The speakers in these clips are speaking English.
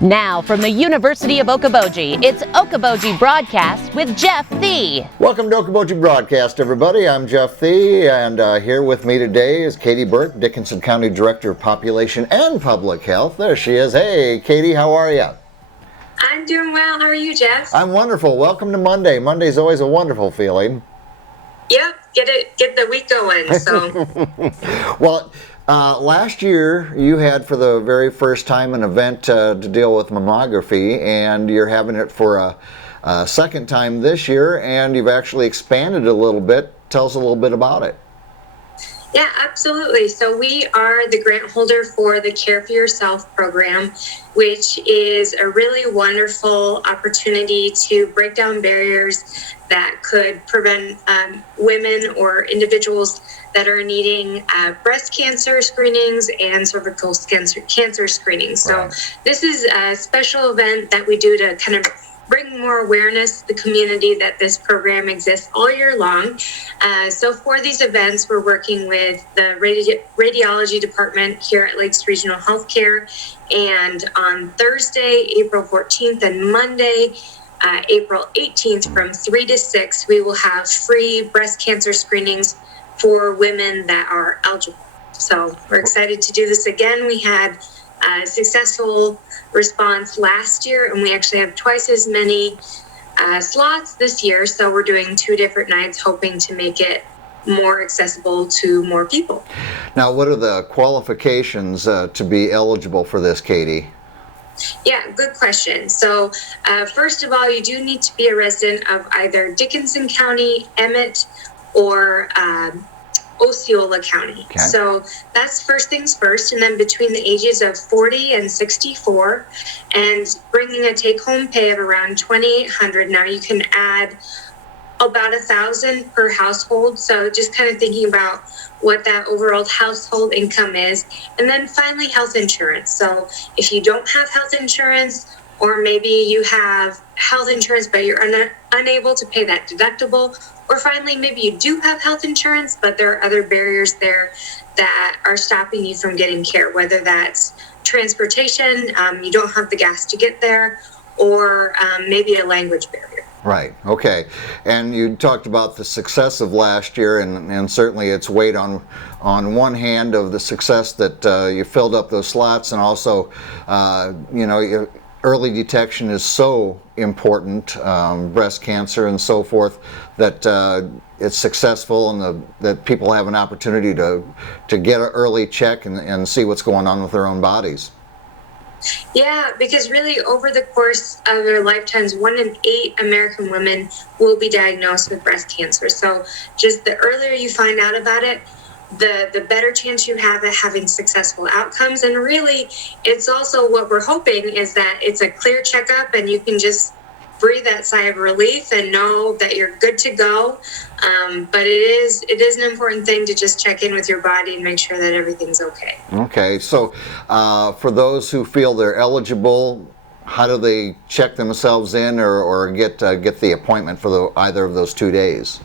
Now from the University of Okoboji, it's Okoboji Broadcast with Jeff Thee. Welcome to Okoboji Broadcast, everybody. I'm Jeff Thee, and here with me today is Katy Burke, Dickinson County Director of Population and Public Health. There she is. Hey, Katy, how are you? I'm doing well. How are you, Jeff? I'm wonderful. Welcome to Monday. Monday's always a wonderful feeling. Yep, get the week going. So. Well, last year you had for the very first time an event to deal with mammography, and you're having it for a second time this year, and you've actually expanded a little bit. Tell us a little bit about it. Yeah, absolutely. So we are the grant holder for the Care for Yourself program, which is a really wonderful opportunity to break down barriers that could prevent women or individuals that are needing breast cancer screenings and cervical cancer screenings. So this is a special event that we do to kind of bring more awareness to the community that this program exists all year long. So for these events, we're working with the radiology department here at Lakes Regional Healthcare. And on Thursday, April 14th, and Monday, April 18th, from 3 to 6, we will have free breast cancer screenings for women that are eligible. So we're excited to do this again. We had a successful response last year, and we actually have twice as many slots this year. So we're doing 2 different nights, hoping to make it more accessible to more people. Now, what are the qualifications to be eligible for this, Katy? Yeah, good question. So first of all, you do need to be a resident of either Dickinson County, Emmett, or Osceola County. Okay. So that's first things first. And then between the ages of 40 and 64, and bringing a take-home pay of around $2,800. Now you can add about $1,000 per household. So just kind of thinking about what that overall household income is. And then finally, health insurance. So if you don't have health insurance, or maybe you have health insurance, but you're unable to pay that deductible, or finally, maybe you do have health insurance, but there are other barriers there that are stopping you from getting care, whether that's transportation, you don't have the gas to get there, or maybe a language barrier. Right. Okay. And you talked about the success of last year, and certainly it's weighed on one hand of the success that you filled up those slots, and also, early detection is so important, breast cancer and so forth, that it's successful, and that people have an opportunity to get an early check and see what's going on with their own bodies. Yeah, because really over the course of their lifetimes, 1 in 8 American women will be diagnosed with breast cancer. So just the earlier you find out about it, the better chance you have at having successful outcomes. And really, it's also what we're hoping is that it's a clear checkup, and you can just breathe that sigh of relief and know that you're good to go. But it is an important thing to just check in with your body and make sure that everything's okay. Okay, so for those who feel they're eligible, how do they check themselves in or get the appointment for either of those 2 days?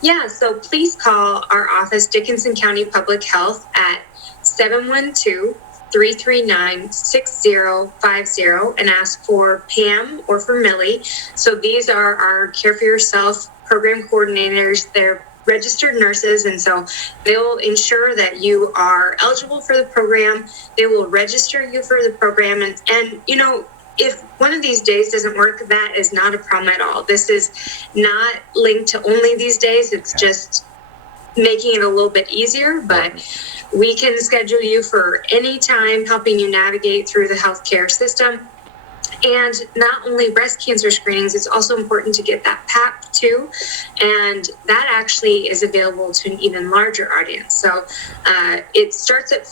Yeah, so please call our office, Dickinson County Public Health, at 712-339-6050 and ask for Pam or for Millie. So these are our Care for Yourself program coordinators. They're registered nurses, and so they will ensure that you are eligible for the program. They will register you for the program, and if one of these days doesn't work, that is not a problem at all. This is not linked to only these days. It's just making it a little bit easier, but we can schedule you for any time, helping you navigate through the healthcare system. And not only breast cancer screenings, it's also important to get that PAP too. And that actually is available to an even larger audience. So it starts at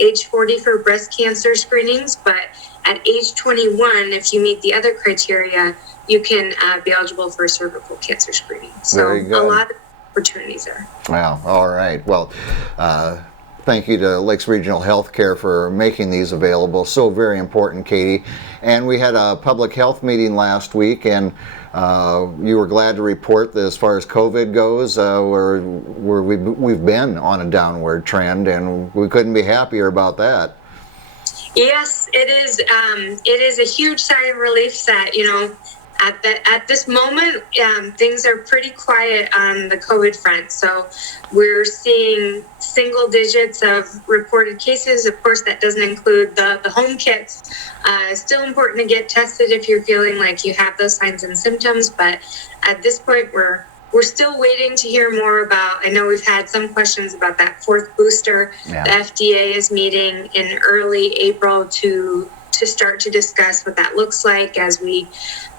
age 40 for breast cancer screenings, but at age 21, if you meet the other criteria, you can be eligible for a cervical cancer screening. So a lot of opportunities there. Wow. All right. Well, thank you to Lakes Regional Healthcare for making these available. So very important, Katy. And we had a public health meeting last week, and you were glad to report that as far as COVID goes, we've been on a downward trend, and we couldn't be happier about that. Yes, it is. It is a huge sigh of relief that, at this moment, things are pretty quiet on the COVID front. So we're seeing single digits of reported cases. Of course, that doesn't include the home kits. Still important to get tested if you're feeling like you have those signs and symptoms. But at this point, we're still waiting to hear more about. I know we've had some questions about that fourth booster. Yeah. The FDA is meeting in early April to start to discuss what that looks like as we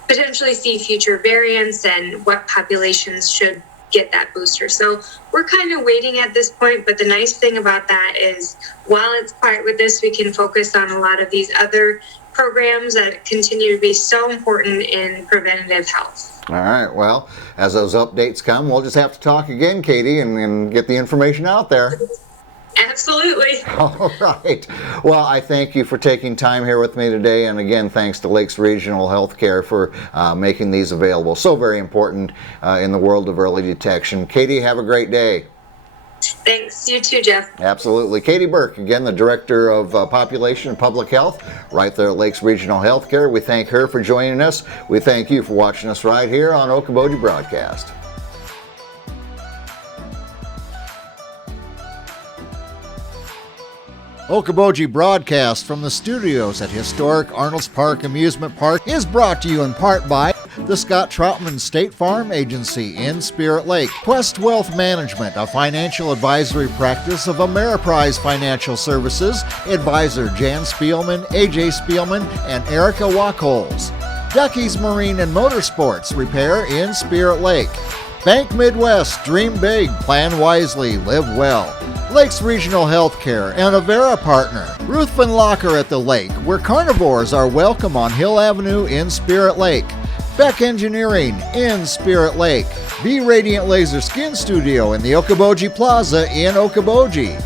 potentially see future variants and what populations should get that booster. So we're kind of waiting at this point, but the nice thing about that is while it's quiet with this, we can focus on a lot of these other programs that continue to be so important in preventative health. All right. Well, as those updates come, we'll just have to talk again, Katy, and get the information out there. Absolutely. All right. Well, I thank you for taking time here with me today. And again, thanks to Lakes Regional Healthcare for making these available. So very important in the world of early detection. Katy, have a great day. Thanks. You too, Jeff. Absolutely. Katy Burke, again, the Director of Population and Public Health right there at Lakes Regional Healthcare. We thank her for joining us. We thank you for watching us right here on Okoboji Broadcast. Okoboji Broadcast from the studios at historic Arnold's Park Amusement Park is brought to you in part by the Scott Troutman State Farm Agency in Spirit Lake, Quest Wealth Management, a financial advisory practice of Ameriprise Financial Services, advisor Jan Spielman, AJ Spielman, and Erica Wachholz. Ducky's Marine and Motorsports Repair in Spirit Lake. Bank Midwest, dream big, plan wisely, live well. Lakes Regional Healthcare and Avera Partner. Ruthven Locker at the Lake, where carnivores are welcome on Hill Avenue in Spirit Lake. Beck Engineering in Spirit Lake. Be Radiant Laser Skin Studio in the Okoboji Plaza in Okoboji.